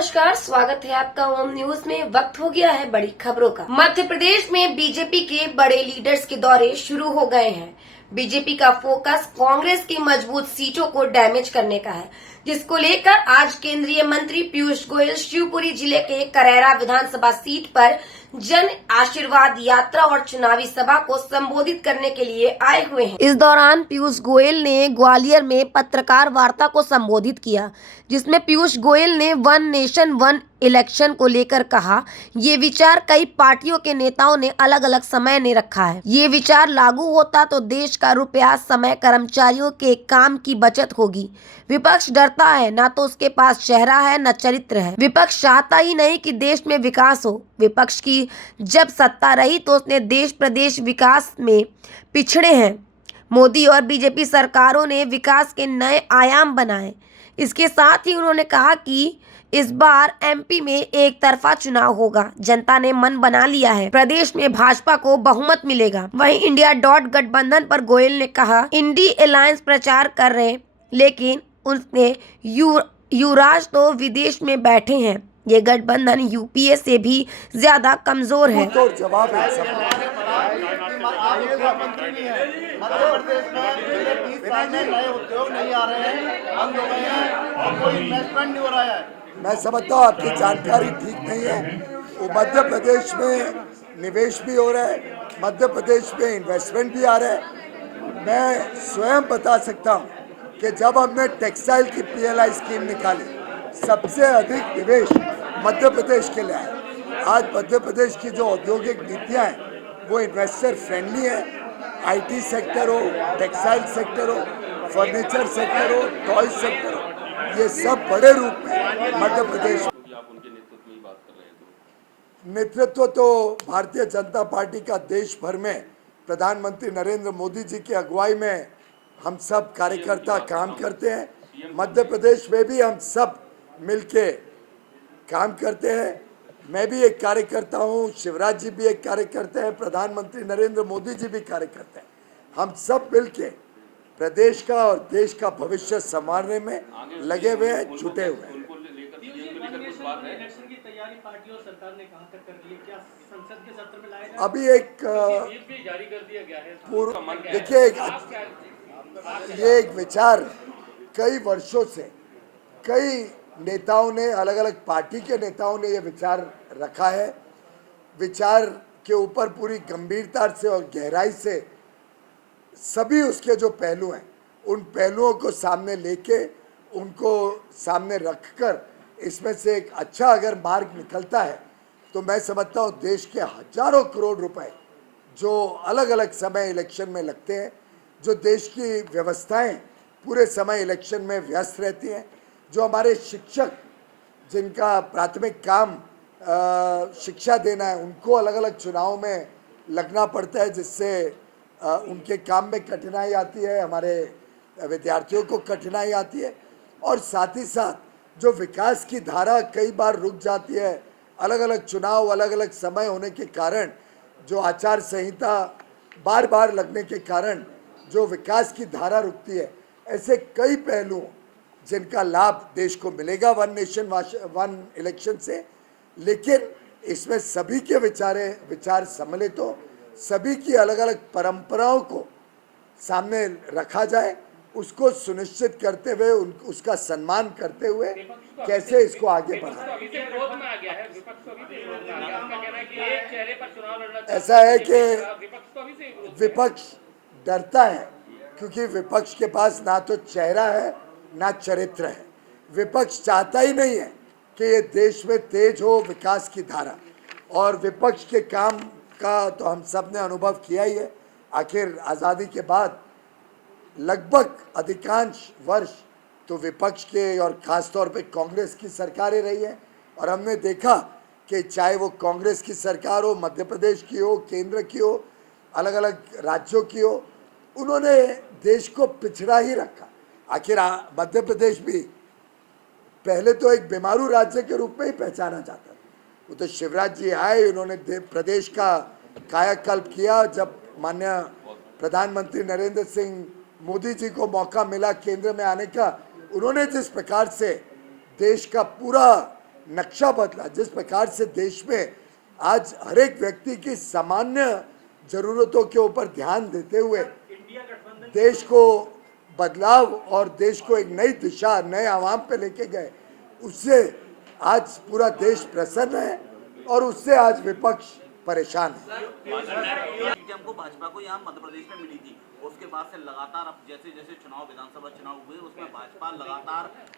नमस्कार, स्वागत है आपका ओम न्यूज में। वक्त हो गया है बड़ी खबरों का। मध्य प्रदेश में बीजेपी के बड़े लीडर्स के दौरे शुरू हो गए हैं। बीजेपी का फोकस कांग्रेस की मजबूत सीटों को डैमेज करने का है, जिसको लेकर आज केंद्रीय मंत्री पीयूष गोयल शिवपुरी जिले के करैरा विधानसभा सीट पर जन आशीर्वाद यात्रा और चुनावी सभा को संबोधित करने के लिए आए हुए हैं। इस दौरान पीयूष गोयल ने ग्वालियर में पत्रकार वार्ता को संबोधित किया, जिसमें पीयूष गोयल ने वन नेशन वन इलेक्शन को लेकर कहा, ये विचार कई पार्टियों के नेताओं ने अलग अलग समय ने रखा है। ये विचार लागू होता तो देश का रुपया, समय, कर्मचारियों के काम की बचत होगी। विपक्ष डरता है, ना तो उसके पास चेहरा है न चरित्र है। विपक्ष चाहता ही नहीं कि देश में विकास हो। विपक्ष की जब सत्ता रही तो उसने देश प्रदेश विकास में पिछड़े हैं। मोदी और बीजेपी सरकारों ने विकास के नए आयाम बनाए। इसके साथ ही उन्होंने कहा कि इस बार एमपी में एक तरफा चुनाव होगा। जनता ने मन बना लिया है। प्रदेश में भाजपा को बहुमत मिलेगा। वहीं इंडिया डॉट गठबंधन पर गोयल ने कहा, इंडी अलायंस प्रचार कर रहे, लेकिन उसने युवराज तो विदेश में बैठे हैं। ये गठबंधन यूपीए से भी ज्यादा कमजोर है। तो जवाब है। मध्य प्रदेश में पिछले 20 साल में नए उद्योग नहीं आ रहे हैं, बंद हो गए हैं और कोई इन्वेस्टमेंट नहीं हो रहा है। मैं समझता हूँ आपकी जानकारी ठीक नहीं है। वो मध्य प्रदेश में निवेश भी हो रहा है, मध्य प्रदेश में इन्वेस्टमेंट भी आ रहा है। मैं स्वयं बता सकता हूँ कि जब हमने टेक्सटाइल की पीएलआई स्कीम निकाली, सबसे अधिक निवेश मध्य प्रदेश के लिए आए। आज मध्य प्रदेश की जो औद्योगिक नीतियाँ हैं वो इन्वेस्टर फ्रेंडली है। आईटी सेक्टर हो, टेक्सटाइल सेक्टर हो, फर्नीचर सेक्टर हो, टॉय सेक्टर हो, ये सब बड़े रूप में मध्य प्रदेश। नेतृत्व तो भारतीय जनता पार्टी का देश भर में प्रधानमंत्री नरेंद्र मोदी जी की अगुवाई में हम सब कार्यकर्ता काम करते हैं। मध्य प्रदेश में भी हम सब मिलके काम करते हैं। मैं भी एक कार्यकर्ता हूँ, शिवराज जी भी एक कार्यकर्ता है, प्रधानमंत्री नरेंद्र मोदी जी भी कार्यकर्ता हैं। हम सब मिलके प्रदेश का और देश का भविष्य संवारने में लगे हुए हैं, जुटे हुए हैं। अभी एक देखिए, ये एक विचार कई वर्षों से कई नेताओं ने, अलग अलग पार्टी के नेताओं ने ये विचार रखा है। विचार के ऊपर पूरी गंभीरता से और गहराई से सभी उसके जो पहलू हैं, उन पहलुओं को सामने लेके, उनको सामने रखकर इसमें से एक अच्छा अगर मार्ग निकलता है तो मैं समझता हूँ देश के हजारों करोड़ रुपए जो अलग अलग समय इलेक्शन में लगते हैं, जो देश की व्यवस्थाएं पूरे समय इलेक्शन में व्यस्त रहती हैं, जो हमारे शिक्षक जिनका प्राथमिक काम शिक्षा देना है, उनको अलग अलग चुनाव में लगना पड़ता है, जिससे उनके काम में कठिनाई आती है, हमारे विद्यार्थियों को कठिनाई आती है। और साथ ही साथ जो विकास की धारा कई बार रुक जाती है, अलग अलग चुनाव अलग अलग समय होने के कारण, जो आचार संहिता बार बार लगने के कारण जो विकास की धारा रुकती है, ऐसे कई पहलुओं जिनका लाभ देश को मिलेगा वन नेशन वन इलेक्शन से। लेकिन इसमें सभी के विचार सम्मिलित हो, सभी की अलग अलग परंपराओं को सामने रखा जाए, उसको सुनिश्चित करते हुए, उसका सम्मान करते हुए कैसे इसको आगे बढ़ाएं। ऐसा है कि विपक्ष डरता है, क्योंकि विपक्ष के पास ना तो चेहरा है ना चरित्र है। विपक्ष चाहता ही नहीं है कि ये देश में तेज हो विकास की धारा, और विपक्ष के काम का तो हम सब ने अनुभव किया ही है। आखिर आज़ादी के बाद लगभग अधिकांश वर्ष तो विपक्ष के और ख़ास तौर पे कांग्रेस की सरकारें रही हैं, और हमने देखा कि चाहे वो कांग्रेस की सरकार हो, मध्य प्रदेश की हो, केंद्र की हो, अलग अलग राज्यों की हो, उन्होंने देश को पिछड़ा ही रखा। आखिर मध्य प्रदेश भी पहले तो एक बीमारू राज्य के रूप में ही पहचाना जाता था। वो तो शिवराज जी आए, उन्होंने प्रदेश का कायाकल्प किया। जब माननीय प्रधानमंत्री नरेंद्र सिंह मोदी जी को मौका मिला केंद्र में आने का, उन्होंने जिस प्रकार से देश का पूरा नक्शा बदला, जिस प्रकार से देश में आज हर एक व्यक्ति की सामान्य जरूरतों के ऊपर ध्यान देते हुए देश को बदलाव और देश को एक नई दिशा, नए आवाम पे लेके गए, उससे आज पूरा देश प्रसन्न है और उससे आज विपक्ष परेशान है। सीटें हमको भाजपा को यहाँ मध्य प्रदेश में मिली थी, उसके बाद से लगातार अब जैसे जैसे चुनाव, विधानसभा चुनाव हुए, उसमें भाजपा लगातार